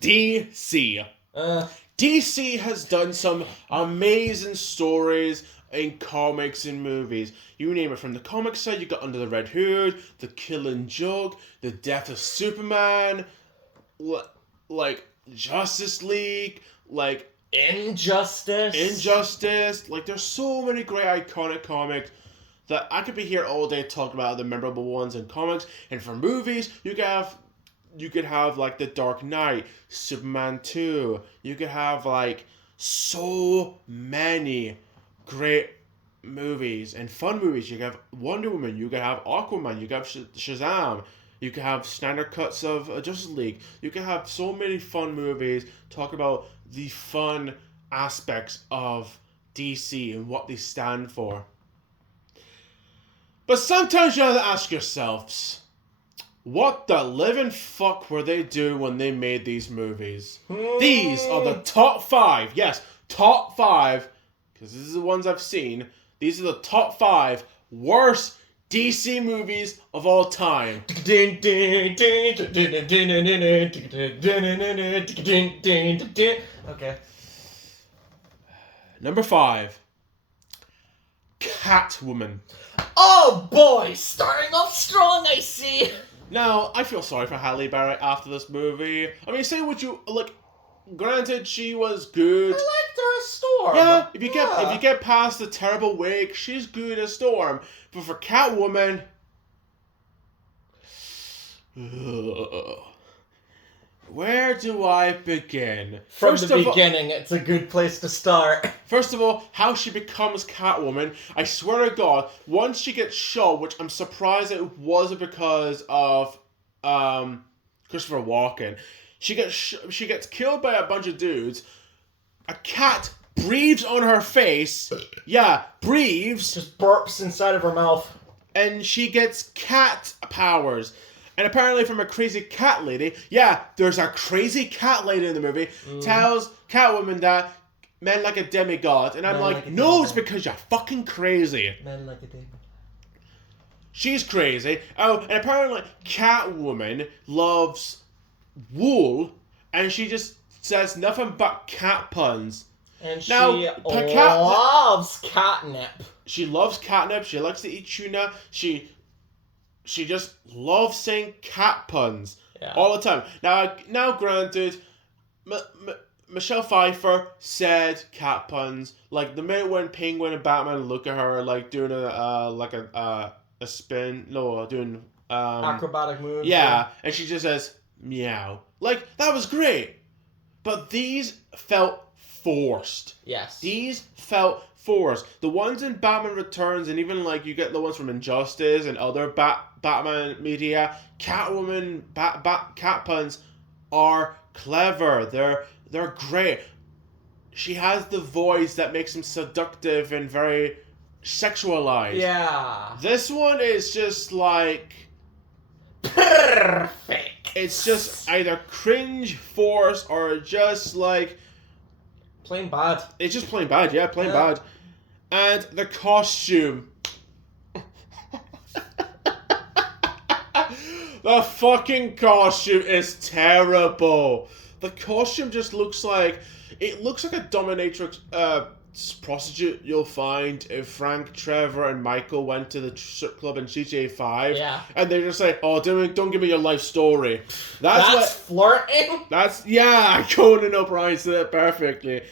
DC. DC has done some amazing stories in comics and movies. You name it. From the comic side, you got Under the Red Hood, The Killing Joke, The Death of Superman, like Justice League, like Injustice. Like, there's so many great iconic comics that I could be here all day talking about the memorable ones in comics. And for movies, you could have like The Dark Knight, Superman 2. You could have like so many great movies and fun movies. You could have Wonder Woman, you could have Aquaman, you could have Shazam, you could have Snyder cuts of Justice League. You could have so many fun movies. Talk about the fun aspects of DC and what they stand for. But sometimes you have to ask yourselves, what the living fuck were they doing when they made these movies? These are the top 5. Yes, top 5. Because this is the ones I've seen. These are the top 5 worst DC movies of all time. Okay. Number 5. Catwoman. Oh boy, starting off strong, I see. Now, I feel sorry for Halle Berry after this movie. I mean, say what you like. Granted, she was good. I liked her as Storm. Yeah, if you get past the terrible wig, she's good as Storm. But for Catwoman, where do I begin? From the beginning, it's a good place to start. First of all, how she becomes Catwoman. I swear to God, once she gets shot, which I'm surprised it wasn't because of Christopher Walken. She gets killed by a bunch of dudes. A cat breathes on her face. Yeah, breathes. Just burps inside of her mouth. And she gets cat powers. And apparently from a crazy cat lady. Yeah, there's a crazy cat lady in the movie. Tells Catwoman that men like a demigod. And I'm like no, it's because you're fucking crazy. Men like a demigod. She's crazy. Oh, and apparently Catwoman loves wool, and she just says nothing but cat puns. And she loves catnip. She loves catnip. She likes to eat tuna. She just loves saying cat puns all the time. Now, granted, Michelle Pfeiffer said cat puns. Like the minute when Penguin and Batman look at her, like doing a spin, no, doing acrobatic moves. Yeah, and she just says meow. Like, that was great. But these felt forced. Yes. These felt forced. The ones in Batman Returns, and even like you get the ones from Injustice and other Batman media, Catwoman cat puns are clever. They're great. She has the voice that makes them seductive and very sexualized. Yeah. This one is just like perfect. It's just either cringe, force, or just like plain bad. It's just plain bad, yeah, plain bad. And the costume. The fucking costume is terrible. The costume just looks like a dominatrix prostitute you'll find if Frank, Trevor, and Michael went to the strip club in GTA 5. Yeah. And they're just like, oh, don't give me your life story. That's flirting? Conan O'Brien said it perfectly.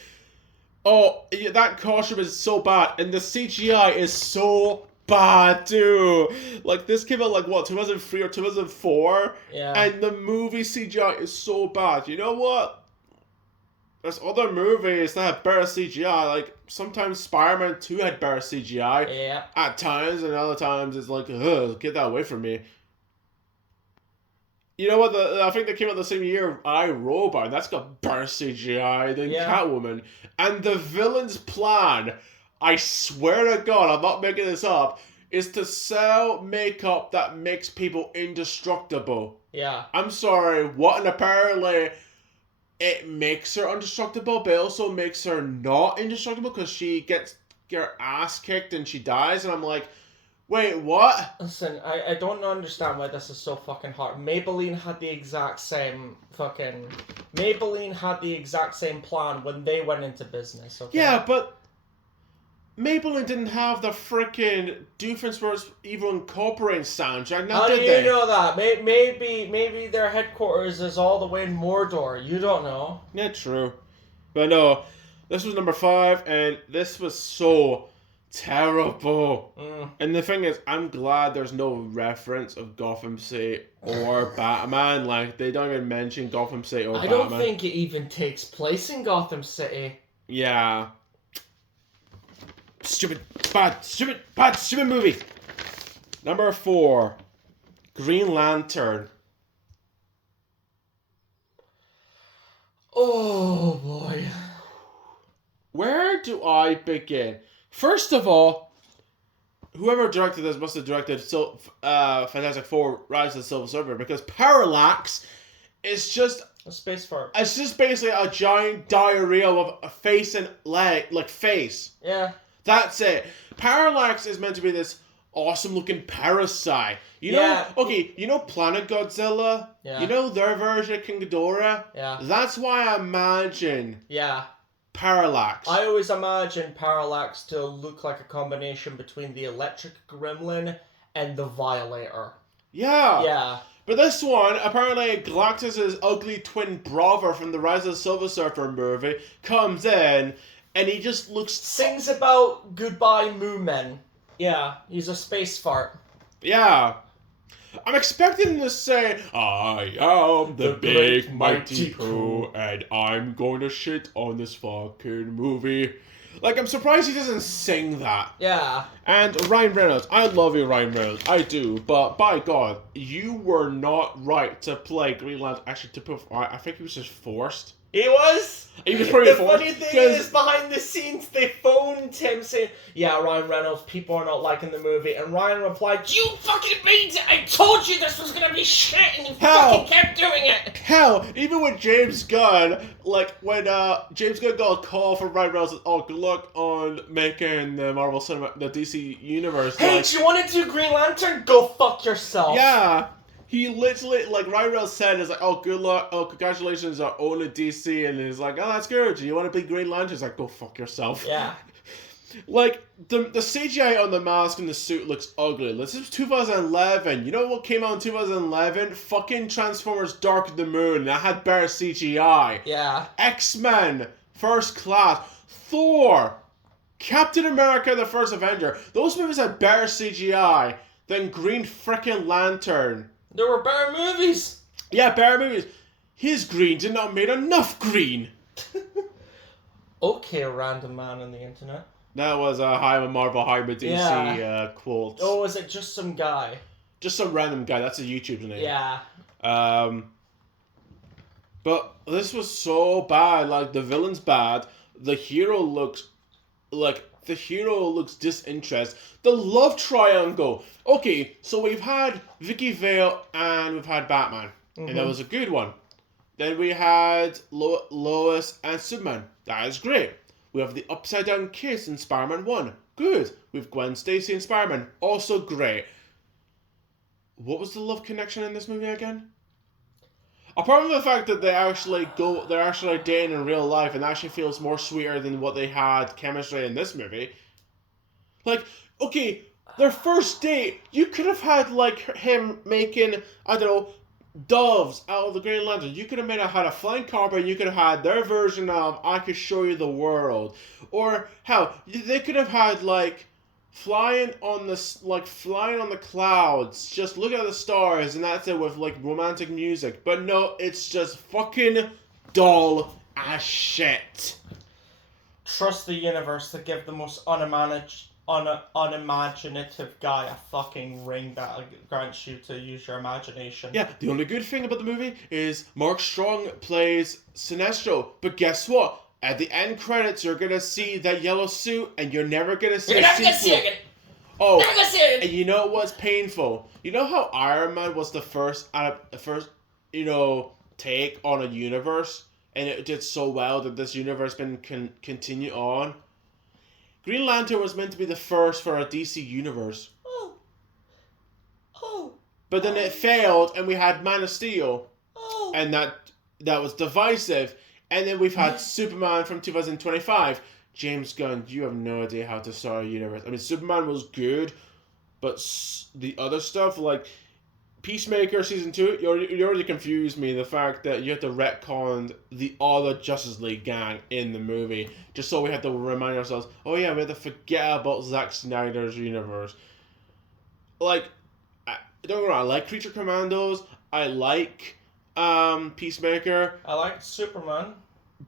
Oh, that costume is so bad, and the CGI is so bad too. Like, this came out like, what, 2003 or 2004? Yeah. And the movie CGI is so bad. You know what? There's other movies that have better CGI. Like, sometimes Spider-Man 2 had better CGI. Yeah. At times, and other times it's like, ugh, get that away from me. You know what? I think they came out the same year, iRobot, and that's got better CGI than Catwoman. And the villain's plan, I swear to God, I'm not making this up, is to sell makeup that makes people indestructible. Yeah. I'm sorry, what? And apparently it makes her indestructible, but it also makes her not indestructible because she gets her ass kicked and she dies. And I'm like, wait, what? Listen, I don't understand why this is so fucking hard. Maybelline had the exact same fucking Maybelline had the exact same plan when they went into business, okay? Yeah, but Maybelline didn't have the freaking Doofenshmirtz Evil Incorporated soundtrack, now How did do they? you know that? Maybe their headquarters is all the way in Mordor. You don't know. Yeah, true. But no, this was number 5, and this was so terrible. And the thing is, I'm glad there's no reference of Gotham City or Batman. Like, they don't even mention Gotham City or I Batman. don't think it even takes place in Gotham City. Yeah. Stupid movie. Number 4, Green Lantern. Oh boy. Where do I begin? First of all, whoever directed this must have directed Fantastic Four: Rise of the Silver Surfer, because Parallax is just A space fart. it's just basically a giant diarrhea of a face and leg, like face. Yeah. That's it. Parallax is meant to be this awesome looking parasite. You Yeah. know, okay, you know Planet Godzilla? Yeah. You know their version of King Ghidorah? Yeah. That's why I imagine Yeah. Parallax. I always imagine Parallax to look like a combination between the Electric Gremlin and the Violator. Yeah. Yeah. But this one, apparently Galactus' ugly twin brother from the Rise of the Silver Surfer movie comes in and he just looks... Sings about goodbye Moo Men. Yeah, he's a space fart. Yeah. I'm expecting him to say, I am the big mighty Pooh and I'm going to shit on this fucking movie. Like, I'm surprised he doesn't sing that. Yeah. And Ryan Reynolds, I love you, Ryan Reynolds, I do, but by God, you were not right to play Green Lantern. Actually, I think he was just forced. He was? He was pretty The forced. funny thing is, behind the scenes, they phoned him saying, yeah, Ryan Reynolds, people are not liking the movie. And Ryan replied, you fucking made it! I told you this was gonna be shit, and you fucking kept doing it! Hell, even with James Gunn, like, when James Gunn got a call from Ryan Reynolds, oh, good luck on making the Marvel the DC Universe. Hey, like, do you want to do Green Lantern? Go fuck yourself. yeah. He literally, like, Ryan Reynolds said, is like, oh, good luck, oh, congratulations on owning DC, and he's like, oh, that's good, do you want to be Green Lantern? He's like, go fuck yourself. Yeah. Like, the CGI on the mask and the suit looks ugly. This is 2011. You know what came out in 2011? Fucking Transformers Dark of the Moon. That had better CGI. Yeah. X-Men, First Class, Thor, Captain America, the First Avenger. Those movies had better CGI than Green frickin' Lantern. There were better movies. Yeah, better movies. His green did not make enough green. Okay, random man on the internet. That was a Marvel, DC Yeah. quote. Oh, is it just some guy? Just some random guy. That's a YouTube's name. Yeah. But this was so bad. Like, the villain's bad. The hero looks disinterested. The love triangle. Okay, so we've had Vicky Vale and we've had Batman. Mm-hmm. And that was a good one. Then we had Lois and Superman. That is great. We have the Upside Down Kiss in Spider-Man 1. Good. We've Gwen Stacy in Spider-Man. Also great. What was the love connection in this movie again? Apart from the fact that they're actually dating in real life and actually feels more sweeter than what they had chemistry in this movie. Like, okay, their first date, you could have had, like, him making, I don't know, doves out of the Green Lantern. You could have had a flying carpet and you could have had their version of I Could Show You the World. Or, hell, they could have had, like, flying on the clouds, just look at the stars, and that's it, with, like, romantic music. But no, it's just fucking dull as shit. Trust the universe to give the most unimaginative guy a fucking ring that grants you to use your imagination. Yeah, the only good thing about the movie is Mark Strong plays Sinestro. But guess what? At the end credits, you're gonna see that yellow suit, and you're never gonna see You're never gonna see it again. Oh, Never gonna see it. and you know what's painful? You know how Iron Man was the first take on a universe, and it did so well that this universe can continue on? Green Lantern was meant to be the first for a DC universe. Oh. But then it failed, and we had Man of Steel. Oh. And that that was divisive. And then we've had Superman from 2025. James Gunn, you have no idea how to start a universe. I mean, Superman was good, but the other stuff, like Peacemaker Season 2, you already confused me. The fact that you have to retcon the other Justice League gang in the movie, just so we have to remind ourselves, oh yeah, we have to forget about Zack Snyder's universe. Like, don't get me wrong, I like Creature Commandos, I like Peacemaker. I like Superman.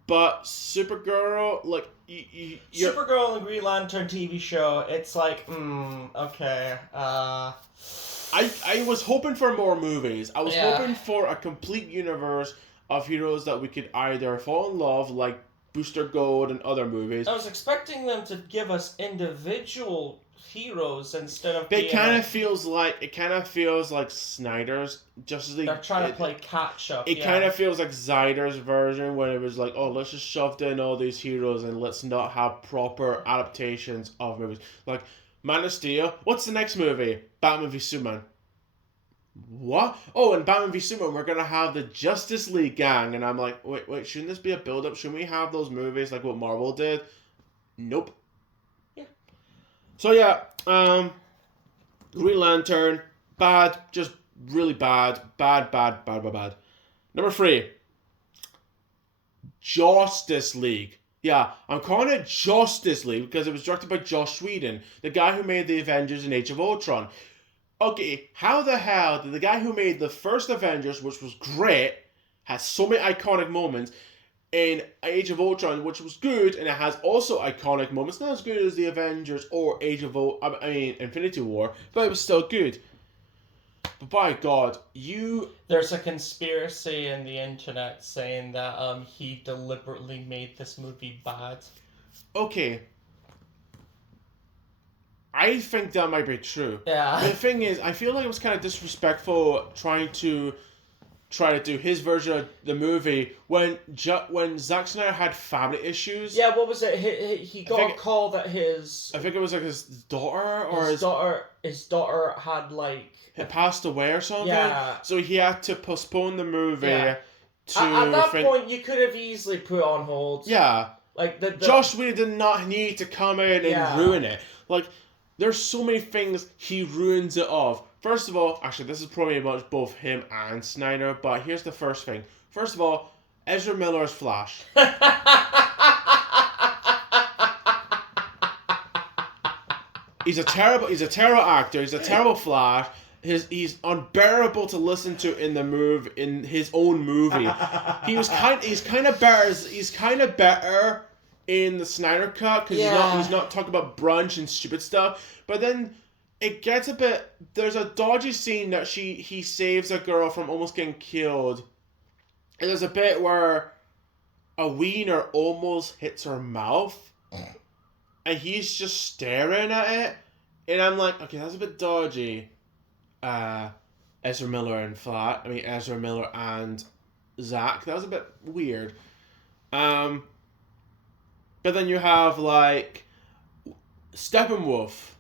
But Supergirl, like, Supergirl and Green Lantern TV show, it's like, okay, I was hoping for more movies. I was Yeah. hoping for a complete universe of heroes that we could either fall in love, like Booster Gold and other movies. I was expecting them to give us individual heroes instead of But being it kind like, of feels like Snyder's Justice League. they're trying to play catch up. It kind of feels like Snyder's version when it was like, oh, let's just shove in all these heroes and let's not have proper adaptations of movies. Like Man of Steel. What's the next movie? Batman v Superman. What? Oh, and Batman v Superman, we're gonna have the Justice League gang, and I'm like, wait, shouldn't this be a build-up? Shouldn't we have those movies like what Marvel did? Nope. Yeah. So yeah, Green Lantern, bad, just really bad. Number 3, Justice League. Yeah, I'm calling it Justice League because it was directed by Joss Whedon, the guy who made the Avengers and Age of Ultron. Okay, how the hell did the guy who made the first Avengers, which was great, has so many iconic moments, in Age of Ultron, which was good, and it has also iconic moments, not as good as the Avengers or Infinity War, but it was still good. But by God, There's a conspiracy in the internet saying that he deliberately made this movie bad. Okay. I think that might be true. Yeah. The thing is, I feel like it was kind of disrespectful trying to do his version of the movie when Zack Snyder had family issues. Yeah, what was it? He got a call that I think it was like his daughter or his daughter had like had passed away or something. Yeah. So he had to postpone the movie Yeah. to. At that point, you could have easily put on hold. Yeah. Like the Joss Whedon did not need to come in and Yeah. ruin it. Like, there's so many things he ruins it of. First of all, actually, this is probably about both him and Snyder, but here's the first thing. First of all, Ezra Miller's Flash. He's a terrible actor. He's a terrible Flash. He's unbearable to listen to in his own movie. He's kind of better in the Snyder cut because he's not talking about brunch and stupid stuff. But then it gets a bit. There's a dodgy scene that he saves a girl from almost getting killed, and there's a bit where a wiener almost hits her mouth, and he's just staring at it, and I'm like, okay, that's a bit dodgy. Ezra Miller and Zach. That was a bit weird. But then you have like Steppenwolf.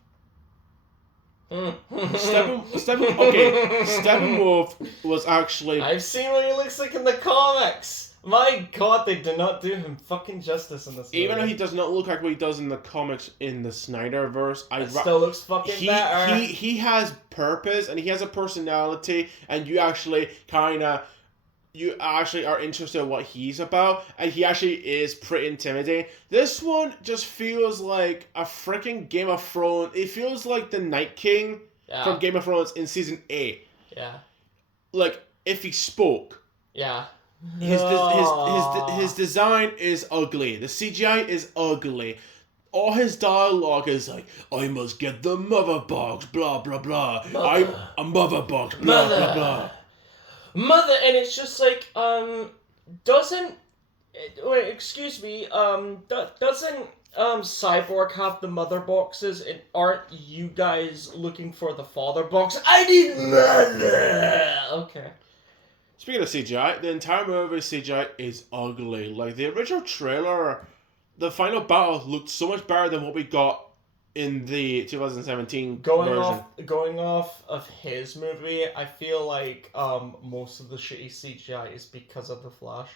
Steppenwolf was actually. I've seen what he looks like in the comics. My God, they did not do him fucking justice in this movie. Even though he does not look like what he does in the comics in the Snyderverse, it still looks fucking better. He has purpose and he has a personality, and you actually are interested in what he's about, and he actually is pretty intimidating. This one just feels like a freaking Game of Thrones. It feels like the Night King from Game of Thrones in season 8. Yeah. Like if he spoke. Yeah. His design is ugly. The CGI is ugly. All his dialogue is like, I must get the mother box, blah blah blah. I'm a mother box, blah blah blah. Mother, and it's just like, doesn't Cyborg have the mother boxes, and aren't you guys looking for the father box? I need mother! Okay. Speaking of CGI, the entire movie's CGI is ugly. Like, the original trailer, the final battle looked so much better than what we got in the 2017 Going version. going off of his movie, I feel like most of the shitty CGI is because of the Flash.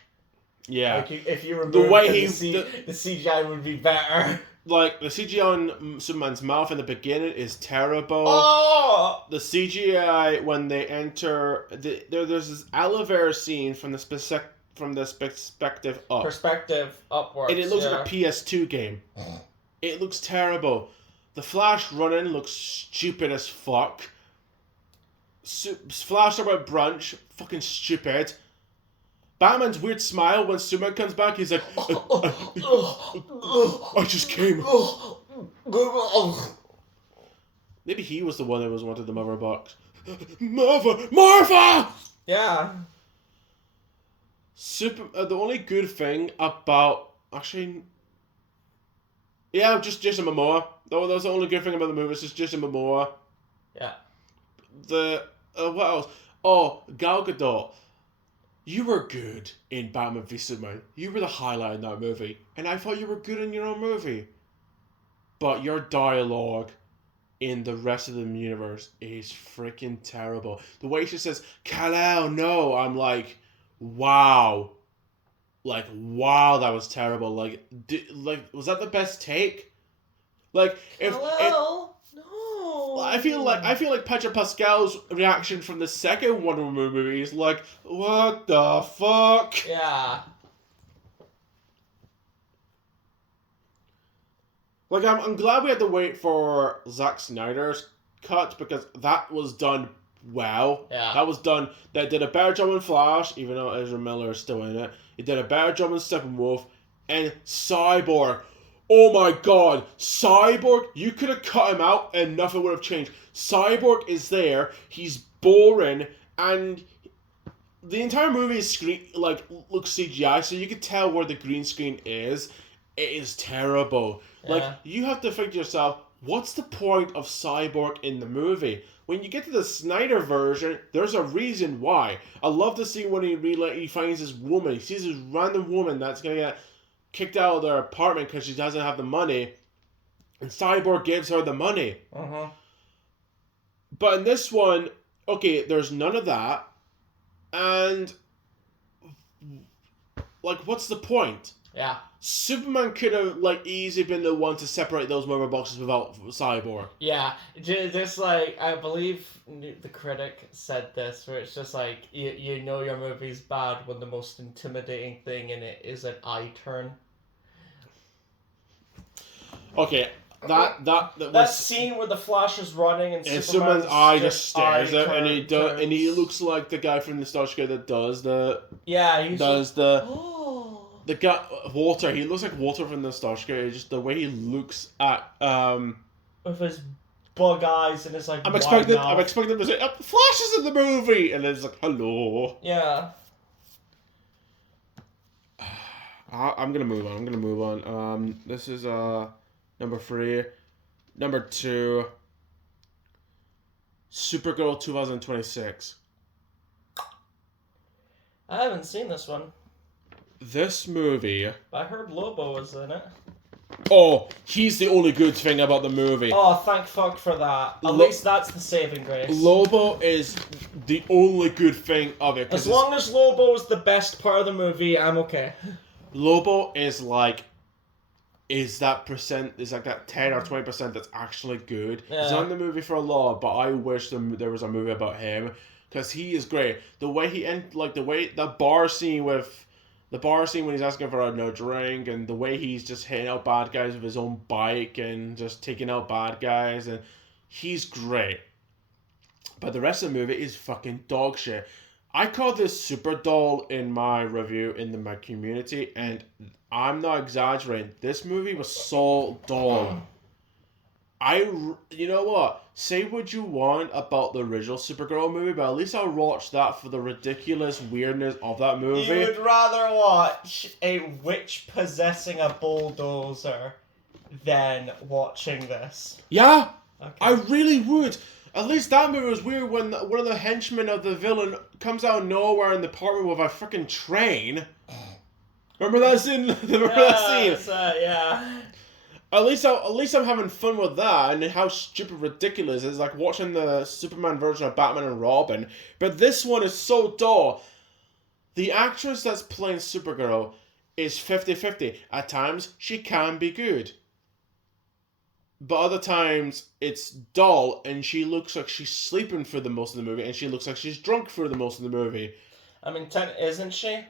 Yeah. Like if you remove The way the CGI would be better. Like, the CGI on Superman's mouth in the beginning is terrible. Oh! The CGI when they enter... there's this elevator scene from the perspective up. Perspective upwards. And it looks like a PS2 game. It looks terrible. The Flash running looks stupid as fuck. Flash about brunch, fucking stupid. Batman's weird smile when Superman comes back, he's like, I just came. Maybe he was the one that was wanted the mother box. Martha! Yeah. The only good thing about... Actually... Yeah, just Jason Momoa. That was the only good thing about the movie, it's just Jason Momoa. Yeah. What else? Oh, Gal Gadot. You were good in Batman v Superman. You were the highlight in that movie. And I thought you were good in your own movie. But your dialogue in the rest of the universe is freaking terrible. The way she says, Kal-El, no, I'm like, wow. Like, wow, that was terrible. Like, was that the best take? Like, Hello? No. I feel like Pedro Pascal's reaction from the second Wonder Woman movie is like, what the fuck? Yeah. Like, I'm glad we had to wait for Zack Snyder's cut because that was done well. Yeah. That was done. They did a better job in Flash, even though Ezra Miller is still in it. He did a better job in Steppenwolf and Cyborg. Oh my god, Cyborg, you could have cut him out and nothing would have changed. Cyborg is there, he's boring, and the entire movie is looks CGI, so you can tell where the green screen is. It is terrible. Yeah. Like, you have to think to yourself, what's the point of Cyborg in the movie? When you get to the Snyder version, there's a reason why. I love to see when he finds this woman, he sees this random woman that's gonna get kicked out of their apartment because she doesn't have the money, and Cyborg gives her the money. Uh-huh. But in this one, okay, there's none of that, and like, what's the point? Yeah. Superman could have easily been the one to separate those murder boxes without Cyborg. Yeah, just like, I believe the critic said this, where it's just like, you know your movie's bad when the most intimidating thing in it is an eye turn. Okay, that scene where the Flash is running and Superman's eye just stares out, and turns. he looks like the guy from the Starship that does the oh. the guy Walter. He looks like Walter from the Starship. Just the way he looks at with his bug eyes and his like. I'm expecting to say Flash is in the movie, and it's like, hello. Yeah. I'm gonna move on. This is number 3. Number 2. Supergirl 2026. I haven't seen this one. This movie. I heard Lobo was in it. Oh, he's the only good thing about the movie. Oh, thank fuck for that. At least that's the saving grace. Lobo is the only good thing of it. As long as Lobo is the best part of the movie, I'm okay. Lobo is like that 10 or 20% that's actually good. Yeah. He's not in the movie for a lot, but I wish there was a movie about him because he is great. The way the bar scene when he's asking for no drink, and the way he's just hitting out bad guys with his own bike and just taking out bad guys, and he's great. But the rest of the movie is fucking dog shit. I call this super dull in my review in my community, and I'm not exaggerating. This movie was so dull. You know what? Say what you want about the original Supergirl movie, but at least I'll watch that for the ridiculous weirdness of that movie. You would rather watch a witch possessing a bulldozer than watching this? Yeah, okay. I really would. At least that movie was weird when one of the henchmen of the villain comes out of nowhere in the apartment with a freaking train. Remember that scene? Yeah. At least I'm having fun with that, and how stupid ridiculous it's like watching the Superman version of Batman and Robin. But this one is so dull. The actress that's playing Supergirl is 50-50. At times, she can be good. But other times, it's dull, and she looks like she's sleeping for the most of the movie, and she looks like she's drunk for the most of the movie. I mean, isn't she?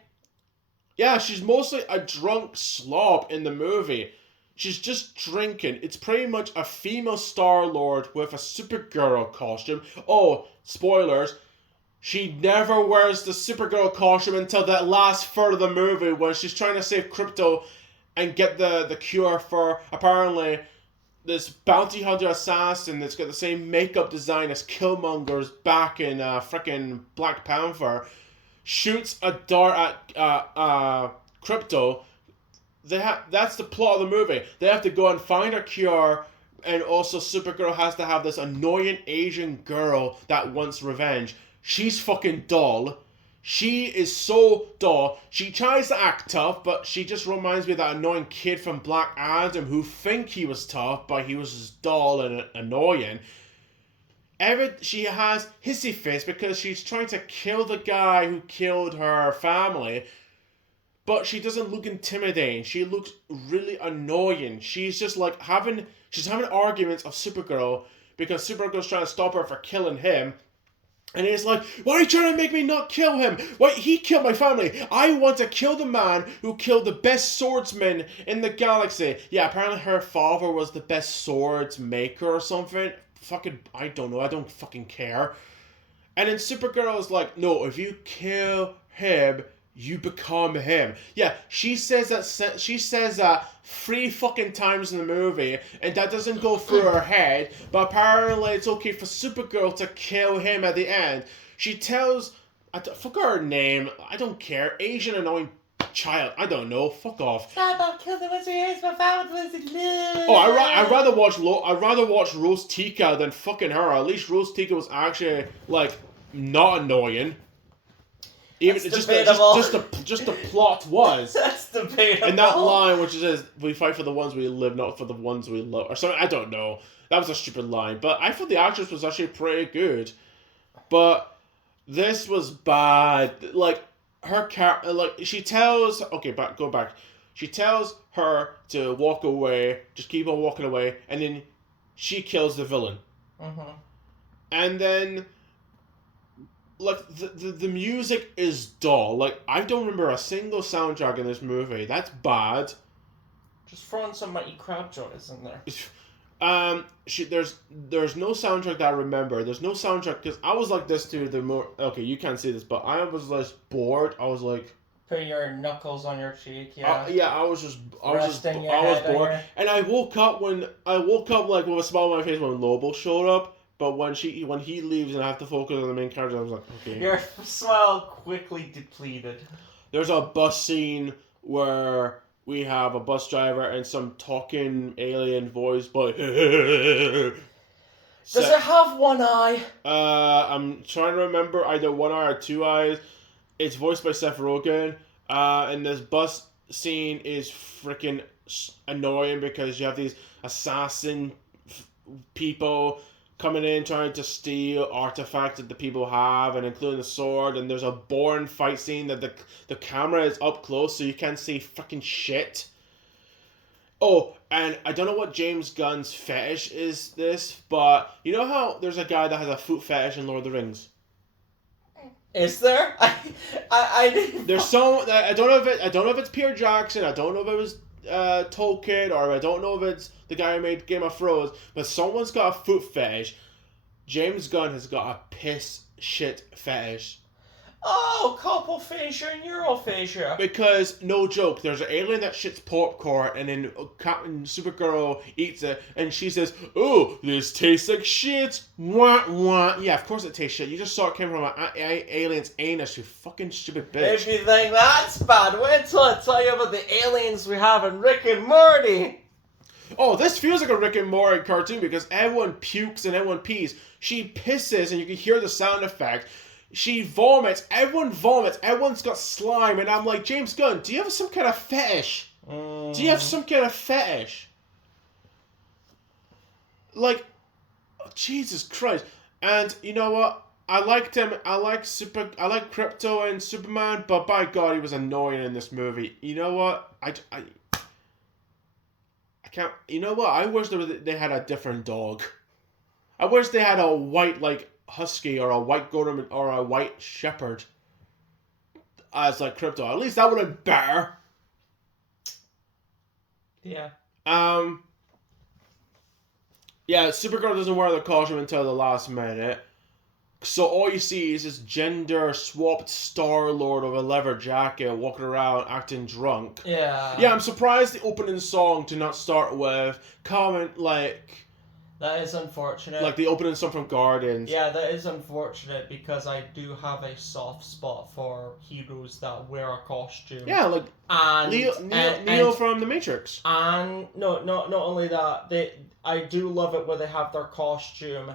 Yeah, she's mostly a drunk slob in the movie. She's just drinking. It's pretty much a female Star-Lord with a Supergirl costume. Oh, spoilers. She never wears the Supergirl costume until that last third of the movie when she's trying to save Krypto and get the cure for, apparently, this bounty hunter assassin that's got the same makeup design as Killmonger's back in frickin' Black Panther. Shoots a dart at Krypto. That's the plot of the movie. They have to go and find a cure, and also Supergirl has to have this annoying Asian girl that wants revenge. She's fucking dull. She is so dull. She tries to act tough, but she just reminds me of that annoying kid from Black Adam who think he was tough, but he was just dull and annoying. She has hissy face because she's trying to kill the guy who killed her family, but she doesn't look intimidating. She looks really annoying. She's just like having arguments of Supergirl because Supergirl's trying to stop her for killing him. And it's like, why are you trying to make me not kill him? Why, he killed my family. I want to kill the man who killed the best swordsman in the galaxy. Yeah, apparently her father was the best swords maker or something. Fucking, I don't know. I don't fucking care. And then Supergirl is like, no, if you kill him, you become him. Yeah, she says that 3 fucking times in the movie, and that doesn't go through her head, but apparently it's okay for Supergirl to kill him at the end. She tells, I forgot her name, I don't care, Asian annoying child, I don't know, fuck off. I'll kill the wizard ears without wizard. Oh, I'd rather watch Rose Tico than fucking her. At least Rose Tico was actually, like, not annoying. Even just the plot was. That's debatable. And that line, which is, we fight for the ones we live, not for the ones we love, or something. I don't know. That was a stupid line, but I thought the actress was actually pretty good. But this was bad. Like her she tells. Okay, go back. She tells her to walk away, just keep on walking away, and then she kills the villain. Mm-hmm. And then. Like, the music is dull. Like, I don't remember a single soundtrack in this movie. That's bad. Just throwing some Mighty Crabjoys in there. There's no soundtrack that I remember. There's no soundtrack, because I was like this too, okay, you can't see this, but I was just bored. I was like... Put your knuckles on your cheek, yeah. I was bored. And I woke up like with a smile on my face when Lobo showed up. But when he leaves and I have to focus on the main character, I was like, okay. Your smile quickly depleted. There's a bus scene where we have a bus driver and some talking alien voice, but... Does it have one eye? I'm trying to remember either one eye or 2 eyes. It's voiced by Seth Rogen. And this bus scene is freaking annoying because you have these assassin people coming in trying to steal artifacts that the people have, and including the sword, and there's a boring fight scene that the camera is up close so you can't see fucking shit. Oh, and I don't know what James Gunn's fetish is this, but you know how there's a guy that has a foot fetish in Lord of the Rings? Is there? I didn't. There's some. I don't know if it's Peter Jackson. I don't know if it was Tolkien, or I don't know if it's the guy who made Game of Thrones, but someone's got a foot fetish. James Gunn has got a piss shit fetish. Oh, colpophagia and neurophagia. Because, no joke, there's an alien that shits popcorn, and then Captain Supergirl eats it, and she says, "Oh, this tastes like shit." Wah, wah. Yeah, of course it tastes shit. You just saw it came from an alien's anus, you fucking stupid bitch. If you think that's bad, wait till I tell you about the aliens we have in Rick and Morty. Oh, this feels like a Rick and Morty cartoon because everyone pukes and everyone pees. She pisses, and you can hear the sound effect. She vomits. Everyone vomits. Everyone's got slime. And I'm like, James Gunn, do you have some kind of fetish? Do you have some kind of fetish? Like, Jesus Christ. And you know what? I liked him. I like Crypto and Superman, but by God, he was annoying in this movie. You know what? I can't. You know what? I wish they had a different dog. I wish they had a white like husky or a white golden or a white shepherd as like Crypto. At least that would have been better. Yeah. Yeah, Supergirl doesn't wear the costume until the last minute. So all you see is this gender-swapped Star-Lord of a leather jacket walking around acting drunk. Yeah. Yeah, I'm surprised the opening song did not start with comment like... That is unfortunate. Like the opening song from Guardians. Yeah, that is unfortunate because I do have a soft spot for heroes that wear a costume. Yeah, like and Neo from The Matrix. And not only that, I do love it where they have their costume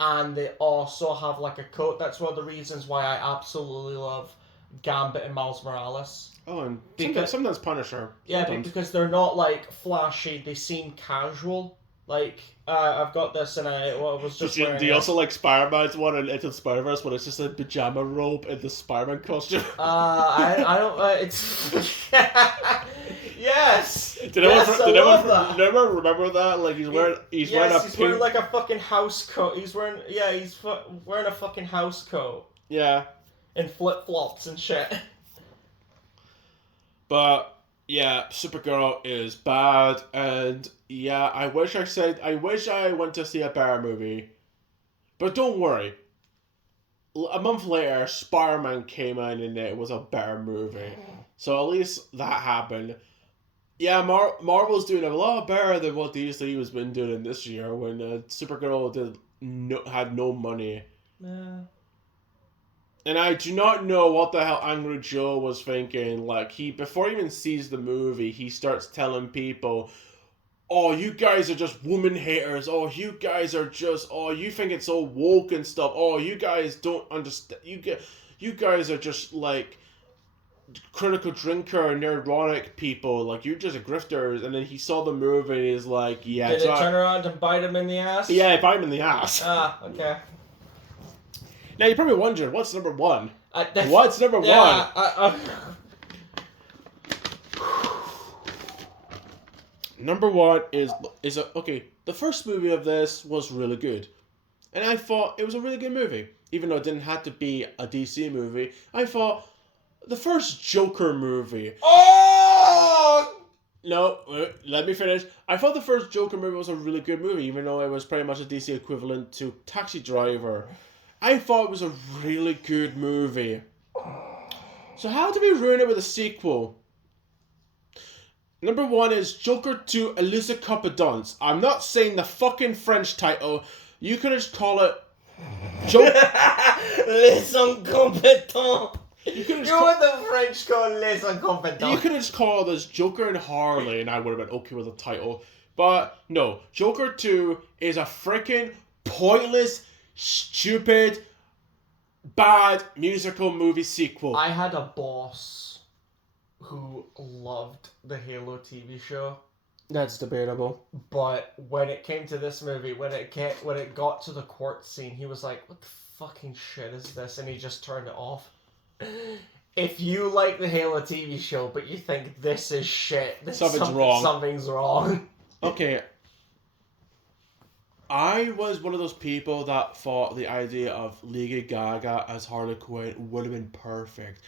and they also have like a coat. That's one of the reasons why I absolutely love Gambit and Miles Morales. Oh, and because, sometimes Punisher. Yeah, sometimes. because they're not like flashy. They seem casual. Like, I've got this and I was just wearing do you also like Spider-Man's one in Into the Spider-Verse when it's just a pajama robe in the Spider-Man costume? I don't, it's... Yes! Did anyone remember that? Like, he's wearing wearing like a fucking house coat. He's wearing a fucking house coat. Yeah. And flip-flops and shit. But... yeah, Supergirl is bad, and yeah, I wish I went to see a better movie. But don't worry. A month later, Spider-Man came in and it was a better movie. So at least that happened. Yeah, Marvel's doing a lot better than what DC has been doing this year when Supergirl had no money. Yeah. And I do not know what the hell Angry Joe was thinking. Like, before he even sees the movie, he starts telling people, oh, you guys are just woman haters. Oh, you guys are just, oh, you think it's all woke and stuff. Oh, you guys don't understand. You guys are just, like, critical drinker, neurotic people. Like, you're just grifters. And then he saw the movie and he's like, yeah. Did it turn around and bite him in the ass? Yeah, bite him in the ass. Ah, okay. Now, you're probably wondering, what's number one? What's number one? Number one is okay. The first movie of this was really good, and I thought it was a really good movie, even though it didn't have to be a DC movie. I thought the first Joker movie. Oh! No, let me finish. I thought the first Joker movie was a really good movie, even though it was pretty much a DC equivalent to Taxi Driver. I thought it was a really good movie. So how do we ruin it with a sequel? Number one is Joker 2 Elusive Competence. I'm not saying the fucking French title. You could just call it Joker... Les Incompetents. You could what the French call Les Incompetents. You could have just called this Joker and Harley and I would have been okay with the title. But no, Joker 2 is a freaking pointless, stupid, bad musical movie sequel. I had a boss who loved the Halo TV show. That's debatable. But when it came to this movie, when it got to the court scene, he was like, "What the fucking shit is this?" And he just turned it off. If you like the Halo TV show, but you think this is shit, something's wrong. Something's wrong. Okay. I was one of those people that thought the idea of Lady Gaga as Harley Quinn would have been perfect.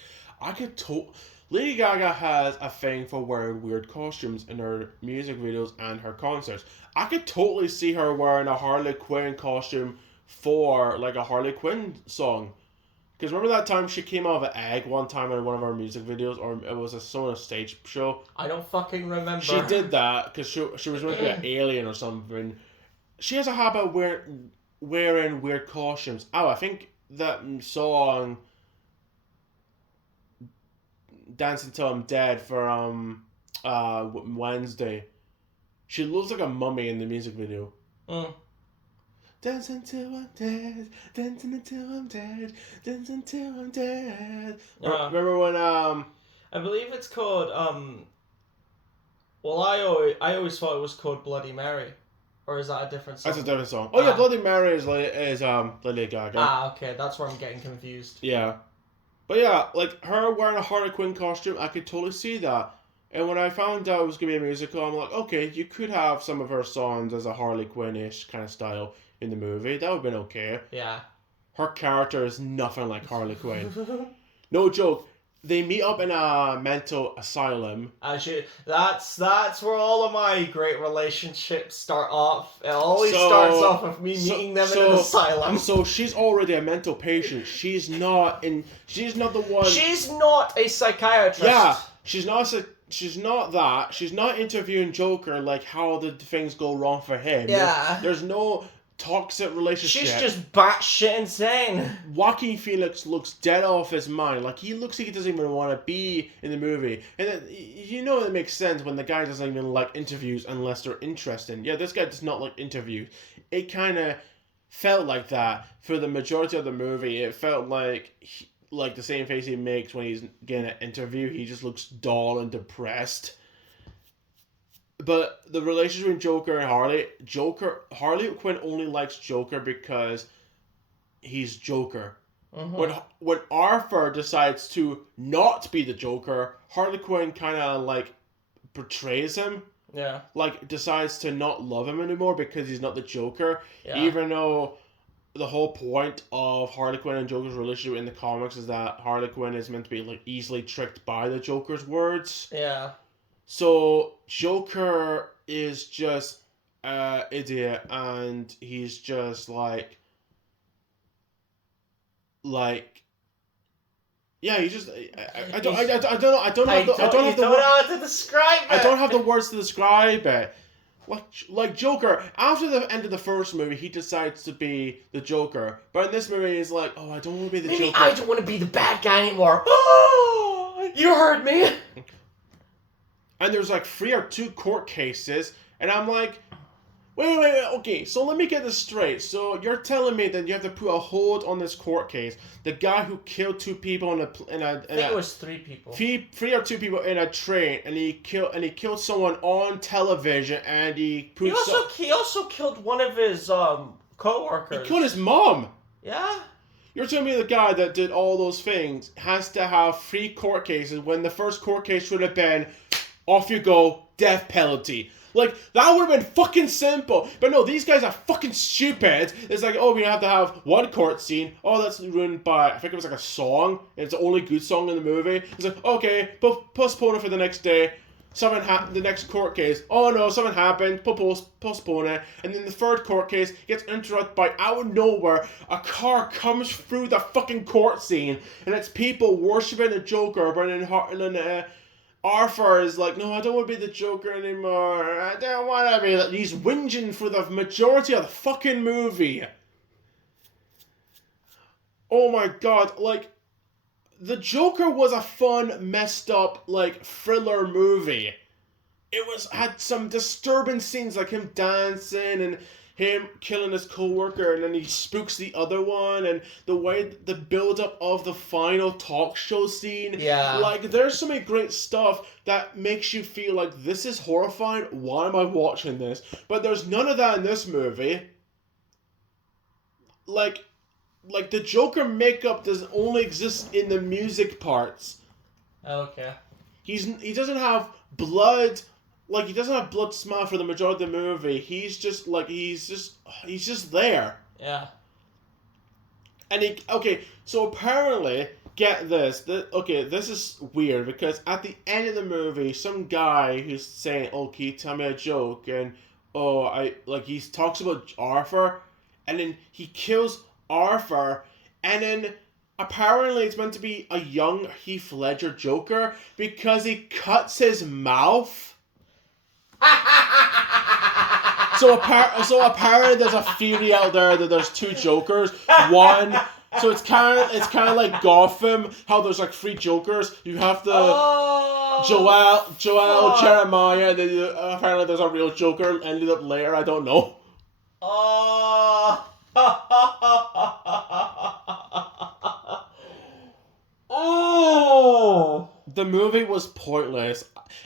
Lady Gaga has a thing for wearing weird costumes in her music videos and her concerts. I could totally see her wearing a Harley Quinn costume for like a Harley Quinn song. Because remember that time she came out of an egg one time in one of our music videos, or it was a stage show? I don't fucking remember. She did that because she was meant to be an alien or something. She has a habit of wearing weird costumes. Oh, I think that song Dancing Till I'm Dead for Wednesday. She looks like a mummy in the music video. Dancing till I'm dead, dancing until I'm dead, dancing till I'm dead. Remember when I believe it's called well, I always thought it was called Bloody Mary. Or is that a different song? That's a different song. Oh yeah, Ah. Bloody Mary is Lady Gaga. Ah, okay, that's where I'm getting confused. Yeah. But yeah, like her wearing a Harley Quinn costume, I could totally see that. And when I found out it was going to be a musical, I'm like, okay, you could have some of her songs as a Harley Quinn-ish kind of style in the movie. That would have been okay. Yeah. Her character is nothing like Harley Quinn. No joke. They meet up in a mental asylum. Actually, that's where all of my great relationships start off. It always starts off with me meeting them in an asylum. So she's already a mental patient. She's not the one. She's not a psychiatrist. Yeah, she's not that. She's not interviewing Joker like how did things go wrong for him. Yeah. There's no toxic relationship. She's just batshit insane. Joaquin Phoenix looks dead off his mind. Like, he looks like he doesn't even want to be in the movie. And then, it makes sense when the guy doesn't even like interviews unless they're interesting. Yeah, this guy does not like interviews. It kind of felt like that for the majority of the movie. It felt like the same face he makes when he's getting an interview. He just looks dull and depressed. But the relationship between Joker and Harley Quinn only likes Joker because he's Joker. Mm-hmm. When Arthur decides to not be the Joker, Harley Quinn kind of like betrays him. Yeah. Like, decides to not love him anymore because he's not the Joker. Yeah. Even though the whole point of Harley Quinn and Joker's relationship in the comics is that Harley Quinn is meant to be like easily tricked by the Joker's words. Yeah. So Joker is just idiot, and he's just like yeah, he just I don't know how to describe it. I don't have the words to describe it. Like Joker, after the end of the first movie, he decides to be the Joker, but in this movie, he's like, oh, I don't want to be the Joker. I don't want to be the bad guy anymore. Oh, you heard me. And there's like 3 or 2 court cases, and I'm like, wait, okay, so let me get this straight. So you're telling me that you have to put a hold on this court case, the guy who killed 2 people I think it was 3 people. 3 or 2 people in a train, and he killed someone on television, and he also killed one of his co-workers. He killed his mom. Yeah. You're telling me the guy that did all those things has to have 3 court cases when the first court case should have been, off you go, death penalty. Like, that would have been fucking simple. But no, these guys are fucking stupid. It's like, oh, we have to have 1 court scene. Oh, that's ruined by, I think it was like a song. It's the only good song in the movie. It's like, okay, postpone it for the next day. The next court case. Oh no, something happened. Postpone it. And then the 3rd court case gets interrupted by, out of nowhere, a car comes through the fucking court scene. And it's people worshipping the Joker. But then Arthur is like, no, I don't want to be the Joker anymore. I don't want to be. He's whinging for the majority of the fucking movie. Oh my god, like, the Joker was a fun, messed up, like, thriller movie. It had some disturbing scenes, like him dancing and him killing his co-worker, and then he spooks the other one, and the build-up of the final talk show scene. Yeah. Like, there's so many great stuff that makes you feel like, this is horrifying, why am I watching this? But there's none of that in this movie. Like the Joker makeup does only exist in the music parts. Okay. He doesn't have blood. Like, he doesn't have blood smell for the majority of the movie. He's just there. Yeah. And so apparently, get this. This is weird, because at the end of the movie, some guy who's saying, oh, can you tell me a joke? And, he talks about Arthur, and then he kills Arthur, and then apparently it's meant to be a young Heath Ledger Joker, because he cuts his mouth. So apparently there's a theory out there that there's 2 Jokers. One, so it's kind of like Gotham, how there's like 3 Jokers. You have the Joel, Jeremiah, and then apparently there's a real Joker ended up later. I don't know. Oh. The movie was pointless.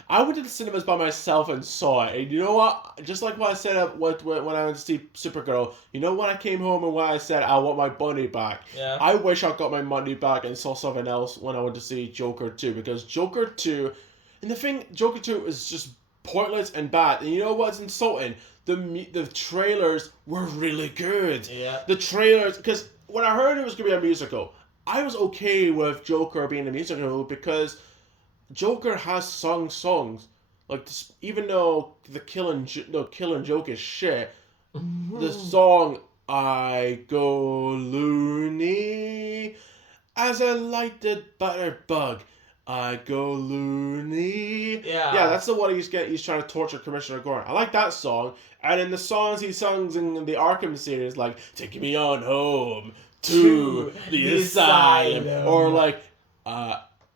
I went to the cinemas by myself and saw it. And you know what? Just like what I said when I went to see Supergirl, you know when I came home and when I said I want my money back? Yeah. I wish I got my money back and saw something else when I went to see Joker 2. Because Joker 2, and the thing, Joker 2 is just pointless and bad. And you know what's insulting? The trailers were really good. Yeah. The trailers, because when I heard it was going to be a musical, I was okay with Joker being a musical because Joker has sung songs. Like, this, even though the Killing Joke is shit, the song I Go Loony as a lighted butterbug. I go loony. Yeah. That's the one he's trying to torture Commissioner Gordon. I like that song. And in the songs he sings in the Arkham series, like "Take Me On Home to the Asylum," or like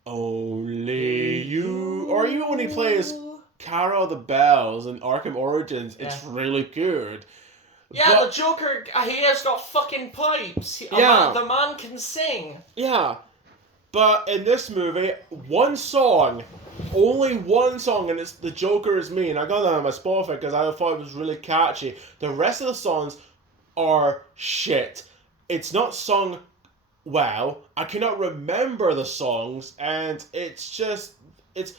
"Only You," or even when he plays Carol the Bells in Arkham Origins, it's really good. Yeah, but the Joker, he has got fucking pipes. The man can sing. Yeah. But in this movie, only one song, and it's "The Joker Is Me," and I got that on my Spotify because I thought it was really catchy. The rest of the songs are shit. It's not sung well. I cannot remember the songs, and it's just it's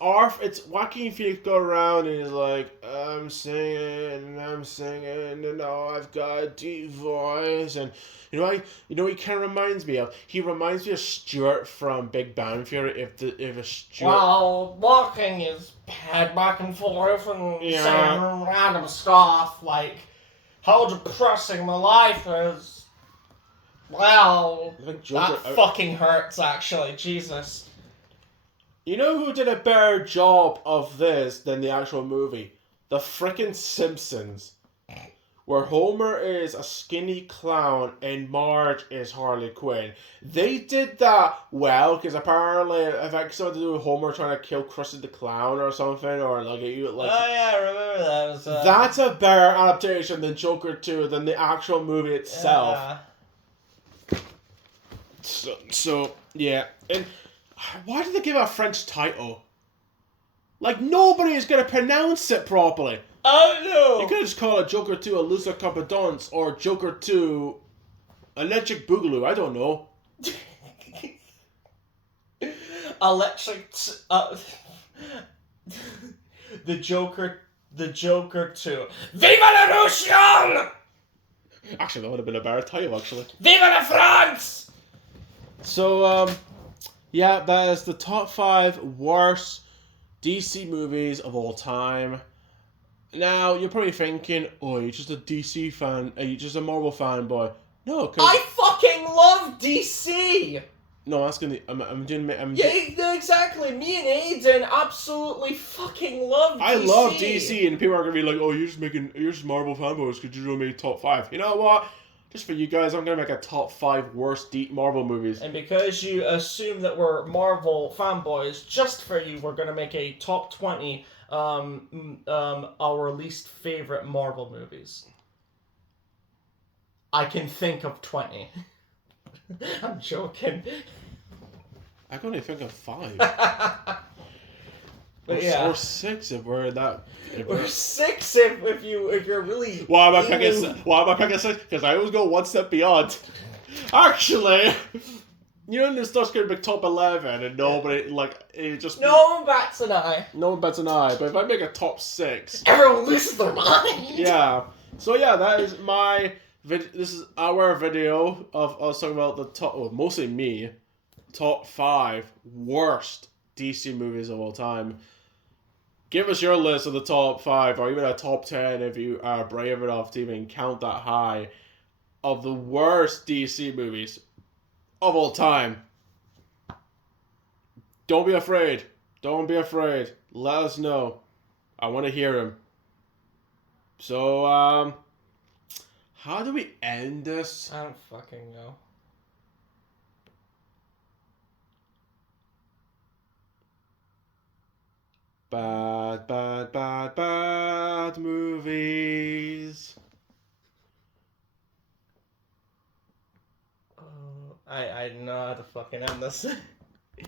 Joaquin Phoenix go around and he's like, I'm singing, and now I've got a deep voice, and you know what he kind of reminds me of? He reminds me of Stuart from Big Bang Theory. If a Stuart, well, walking his head back and forth and saying random stuff like how depressing my life is. Well, that fucking hurts. Actually, Jesus. You know who did a better job of this than the actual movie? The frickin' Simpsons. Where Homer is a skinny clown and Marge is Harley Quinn. They did that well, because apparently if I something to do with Homer trying to kill Krusty the Clown or something, or like oh yeah, I remember that. That's a better adaptation than Joker 2 than the actual movie itself. Yeah. So yeah, and why did they give it a French title? Like, nobody is going to pronounce it properly. Oh no! You could just call it Joker 2 A Loser Confidence or Joker 2 Electric Boogaloo. I don't know. The Joker 2. Viva la Revolution! Actually, that would have been a better title, actually. Viva la France! So, yeah, that is the top 5 worst DC movies of all time. Now, you're probably thinking, oh, you're just a DC fan, you're just a Marvel fanboy. No, cause I fucking love DC! No, I'm asking yeah, exactly. Me and Aiden absolutely fucking love DC. I love DC, and people are going to be like, oh, you're just Marvel fanboys because you don't make top 5. You know what? Just for you guys, I'm going to make a top 5 worst Marvel movies. And because you assume that we're Marvel fanboys, just for you, we're going to make a top 20 our least favorite Marvel movies. I can think of 20. I'm joking. I can only think of 5. But yeah, or 6 if we're that. Or 6 if you're really. Why am I picking 6? Because I always go one step beyond. Actually, you know this stuff's gonna be top 11, and nobody it just. No one bats an eye. No one bats an eye. But if I make a top 6, everyone loses their mind. Yeah. So yeah, that is my. This is our video of us talking about the top, well, mostly me, top 5 worst DC movies of all time. Give us your list of the top 5, or even a top 10 if you are brave enough to even count that high, of the worst DC movies of all time. Don't be afraid. Don't be afraid. Let us know. I want to hear them. So, how do we end this? I don't fucking know. Bad, bad, bad, bad movies. I don't know how to fucking end this.